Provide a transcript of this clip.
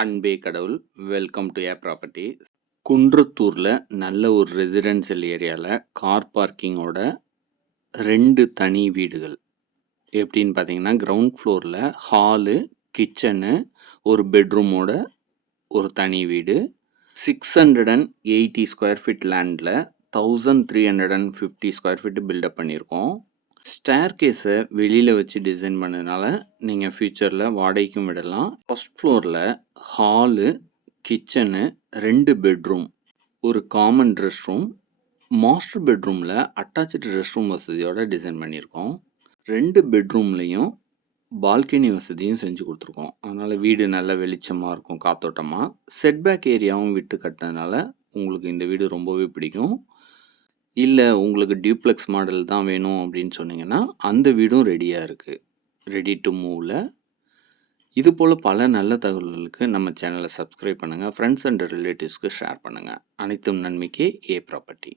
அன்பே கடவுள். Welcome to a property. குன்றத்தூரில் நல்ல ஒரு ரெசிடென்ஷியல் ஏரியாவில் கார் பார்க்கிங்கோட 2 தனி வீடுகள். எப்படின்னு பார்த்தீங்கன்னா, கிரவுண்ட் ஃப்ளோரில் ஹாலு, கிச்சனு, ஒரு பெட்ரூமோட ஒரு தனி வீடு. 680 ஸ்கொயர் ஃபீட் லேண்டில் 1350 ஸ்கொயர் ஃபீட் பில்டப் பண்ணியிருக்கோம். ஸ்டேர் கேஸை வெளியில் வச்சு டிசைன் பண்ணதுனால நீங்கள் ஃப்யூச்சரில் வாடகைக்கும் விடலாம். ஃபர்ஸ்ட் ஃப்ளோரில் ஹாலு, கிச்சனு, 2 பெட்ரூம், ஒரு காமன் ரெஸ்ட் ரூம், மாஸ்டர் பெட்ரூமில் அட்டாச்சு ரெஸ்ட் ரூம் வசதியோடு டிசைன் பண்ணியிருக்கோம். 2 பெட்ரூம்லேயும் பால்கனி வசதியும் செஞ்சு கொடுத்துருக்கோம். அதனால் வீடு நல்ல வெளிச்சமாக இருக்கும், காத்தோட்டமாக. செட்பேக் ஏரியாவும் விட்டு கட்டினதுனால உங்களுக்கு இந்த வீடு ரொம்பவே பிடிக்கும். இல்லை உங்களுக்கு டியூப்ளெக்ஸ் மாடல் தான் வேணும் அப்படின்னு சொன்னீங்கன்னா அந்த வீடும் ரெடியாக இருக்குது, ரெடி டு மூவில். இது போல் பல நல்ல தகவல்களுக்கு நம்ம சேனலை சப்ஸ்கிரைப் பண்ணுங்கள், ஃப்ரெண்ட்ஸ் அண்ட் ரிலேட்டிவ்ஸ்க்கு ஷேர் பண்ணுங்கள். அனைத்தும் நன்மைக்கே ஏ ப்ராப்பர்ட்டி.